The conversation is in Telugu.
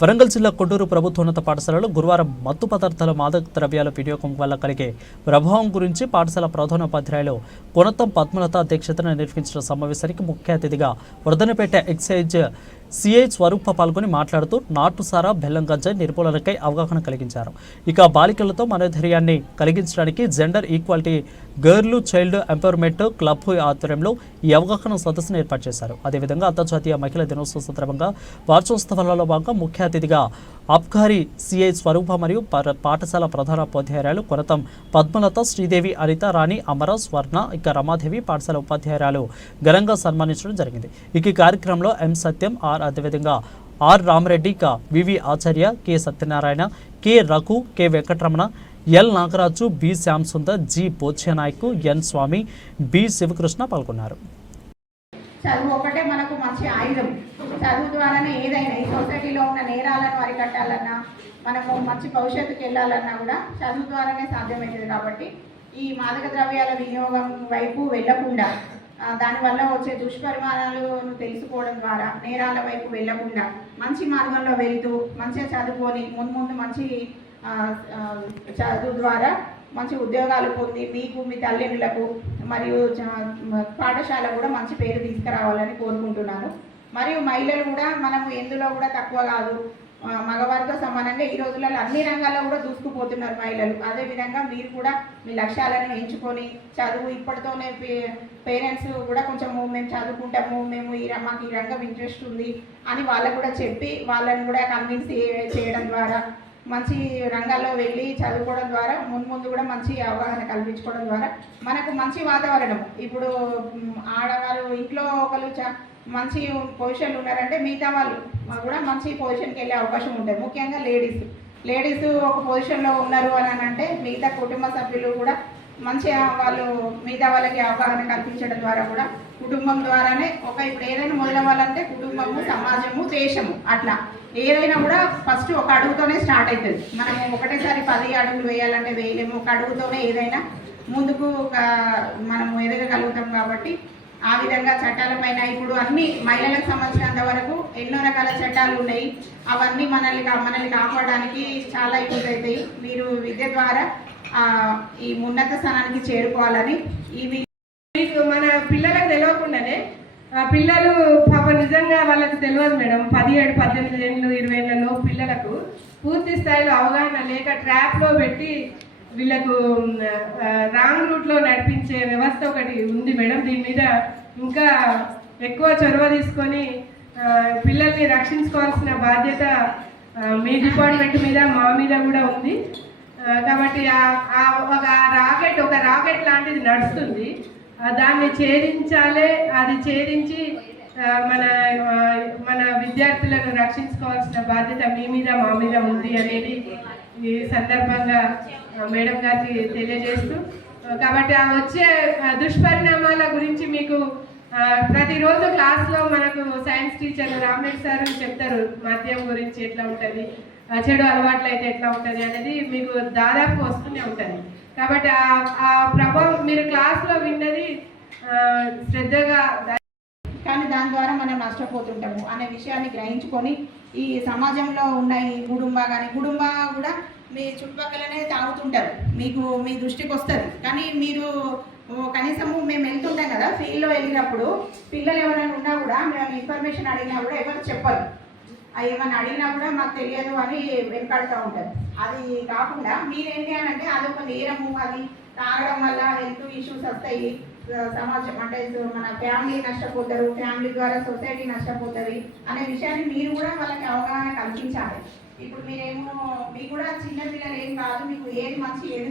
వరంగల్ జిల్లా కొట్టూరు ప్రభుత్వోన్నత పాఠశాలలో గురువారం మత్తు పదార్థాల మాదక ద్రవ్యాల వినియోగం వల్ల కలిగే ప్రభావం గురించి పాఠశాల ప్రధానోపాధ్యాయులు కొనతం పద్మలత అధ్యక్షతన నిర్వహించిన సమావేశానికి ముఖ్య అతిథిగా వర్ధనపేట ఎక్సైజ్ సిఐ స్వరూప పాల్గొని మాట్లాడుతూ నాటుసారా బెల్లం గంజాయి నిర్మూలనకై అవగాహన కలిగించారు. ఇక బాలికలతో మనోధైర్యాన్ని కలిగించడానికి gender equality girl child empowerment club ఆధ్వర్యంలో ఈ అవగాహన సదస్సును ఏర్పాటు చేశారు. అదేవిధంగా అంతర్జాతీయ మహిళా దినోత్సవం సందర్భంగా వార్షోత్సవాలలో భాగంగా ముఖ్య అతిథిగా అబ్కారీ సిఐ స్వరూప మరియు పర- పాఠశాల ప్రధానోపాధ్యాయురాలు కొనతం పద్మలత శ్రీదేవి అనిత రాణి అమర స్వర్ణ ఇక రమాదేవి పాఠశాల ఉపాధ్యాయురాలు ఘనంగా సన్మానించడం జరిగింది. ఇక ఈ కార్యక్రమంలో ఎం సత్యం ఆర్ అదేవిధంగా ఆర్ రామరెడ్డి ఇక V V Acharya K Satyanarayana K Raghu K Venkataramana L Nagaraju B Shyam Sundar G Pochyanayak N Swamy B Sivakrishna పాల్గొన్నారు. చదువు ఒకటే మనకు మంచి ఆయుధం. చదువు ద్వారానే ఏదైనా ఈ సొసైటీలో ఉన్న నేరాలను అరికట్టాలన్నా మనము మంచి భవిష్యత్తుకి వెళ్ళాలన్నా కూడా చదువు ద్వారానే సాధ్యమవుతుంది కాబట్టి ఈ మాదక ద్రవ్యాల వినియోగం వైపు వెళ్ళకుండా దానివల్ల వచ్చే దుష్పరిమాణాలను తెలుసుకోవడం ద్వారా నేరాల వైపు వెళ్ళకుండా మంచి మార్గంలో వెళ్తూ మంచిగా చదువుకొని ముందు ముందు మంచి చదువు ద్వారా మంచి ఉద్యోగాలు పొంది మీకు మీ తల్లిదండ్రులకు మరియు పాఠశాల కూడా మంచి పేరు తీసుకురావాలని కోరుకుంటున్నాను. మరియు మహిళలు కూడా మనము ఎందులో కూడా తక్కువ కాదు. మగవారితో సమానంగా ఈ రోజులలో అన్ని రంగాల్లో కూడా దూసుకుపోతున్నారు మహిళలు. అదేవిధంగా మీరు కూడా మీ లక్ష్యాలను ఎంచుకొని చదువు ఇప్పటితోనే పేరెంట్స్ కూడా కొంచెం మేము చదువుకుంటాము మేము ఈ మాకు ఈ రంగం ఇంట్రెస్ట్ ఉంది అని వాళ్ళకు కూడా చెప్పి వాళ్ళని కూడా కన్విన్స్ చేయడం ద్వారా మంచి రంగాల్లో వెళ్ళి చదువుకోవడం ద్వారా ముందు ముందు కూడా మంచి అవగాహన కల్పించుకోవడం ద్వారా మనకు మంచి వాతావరణం. ఇప్పుడు ఆడవాళ్ళు ఆడవారు ఇంట్లో ఒకరు చ- మంచి పొజిషన్లు ఉన్నారంటే మిగతా వాళ్ళు కూడా మంచి పొజిషన్కి వెళ్ళే అవకాశం ఉంటుంది ముఖ్యంగా లేడీస్ లేడీస్ ఒక పొజిషన్లో ఉన్నారు అని అంటే మిగతా కుటుంబ సభ్యులు కూడా మంచిగా వాళ్ళు మిగతా వాళ్ళకి అవగాహన కల్పించడం ద్వారా కూడా కుటుంబం ద్వారానే ఒక ఇప్పుడు ఏదైనా మొదలవ్వాలంటే కుటుంబము సమాజము దేశము అట్లా. ఏదైనా కూడా ఫస్ట్ ఒక అడుగుతోనే స్టార్ట్ అవుతుంది మనం ఒకటేసారి పది అడుగులు వేయాలంటే వేయలేము. ఒక అడుగుతోనే ఏదైనా ముందుకు ఒక మనము ఎదగగలుగుతాం కాబట్టి ఆ విధంగా చట్టాలపైన ఇప్పుడు అన్ని మహిళలకు సంబంధించినంత వరకు ఎన్నో రకాల చట్టాలు ఉన్నాయి. అవన్నీ మనల్ని మనల్ని కాపాడడానికి చాలా యూజ్ అవుతాయి. మీరు విద్య ద్వారా ఈ ఉన్నత స్థానానికి చేరుకోవాలని ఇవి మీకు మన పిల్లలకు తెలియకుండానే పిల్లలు పాప నిజంగా వాళ్ళకి తెలియదు మేడం. పదిహేడు పద్దెనిమిది ఏళ్ళు ఇరవై ఏళ్ళలో పిల్లలకు పూర్తి స్థాయిలో అవగాహన లేక ట్రాప్లో పెట్టి వీళ్ళకు రాంగ్ రూట్లో నడిపించే వ్యవస్థ ఒకటి ఉంది మేడం. దీని మీద ఇంకా ఎక్కువ చొరవ తీసుకొని పిల్లల్ని రక్షించుకోవాల్సిన బాధ్యత మీ డిపార్ట్మెంట్ మీద మా మీద కూడా ఉంది. కాబట్టి ఆ- ఒక రాకెట్ ఒక రాకెట్ లాంటిది నడుస్తుంది. దాన్ని ఛేదించాలే అది ఛేదించి మన మన విద్యార్థులను రక్షించుకోవాల్సిన బాధ్యత మీ మీద మా మీద ఉంది అనేది ఈ సందర్భంగా మేడం గారికి తెలియజేస్తూ కాబట్టి ఆ వచ్చే దుష్పరిణామాల గురించి మీకు ప్రతిరోజు క్లాస్లో మనకు సైన్స్ టీచర్ రామేష్ సార్ చెప్తారు మద్యం గురించి ఎట్లా ఉంటుంది? ఆ, చెడు అలవాట్లు అయితే ఎట్లా ఉంటుంది? అనేది మీకు దాదాపు వస్తూనే ఉంటుంది. కాబట్టి ఆ- ప్రభావం మీరు క్లాస్లో విన్నది శ్రద్ధగా దాని ద్వారా మనం నష్టపోతుంటాము అనే విషయాన్ని గ్రహించుకొని ఈ సమాజంలో ఉన్న ఈ గుడుంబ కానీ గుడుంబ కూడా మీ చుట్టుపక్కలనే తాగుతుంటారు. మీకు మీ దృష్టికి వస్తుంది. కానీ మీరు కనీసము మేము వెళ్తుంటాం కదా ఫీల్డ్లో వెళ్ళినప్పుడు పిల్లలు ఎవరైనా ఉన్నా కూడా మేము ఇన్ఫర్మేషన్ అడిగినా కూడా ఎవరు చెప్పరు. అవి ఏమైనా అడిగినా కూడా మాకు తెలియదు అని వెనకాడుతూ ఉంటారు. అది కాకుండా మీరేంటి అని అంటే అదొక నేరము అది తాగడం వల్ల హెల్త్ ఇష్యూస్ వస్తాయి సమాజం అంటే మన ఫ్యామిలీ నష్టపోతారు ఫ్యామిలీ ద్వారా సొసైటీ నష్టపోతుంది అనే విషయాన్ని మీరు కూడా వాళ్ళకి అవగాహన కల్పించాలి. ఇప్పుడు మీరేమో మీకు కూడా చిన్న పిల్లలు ఏం కాదు మీకు ఏది మంచి ఏది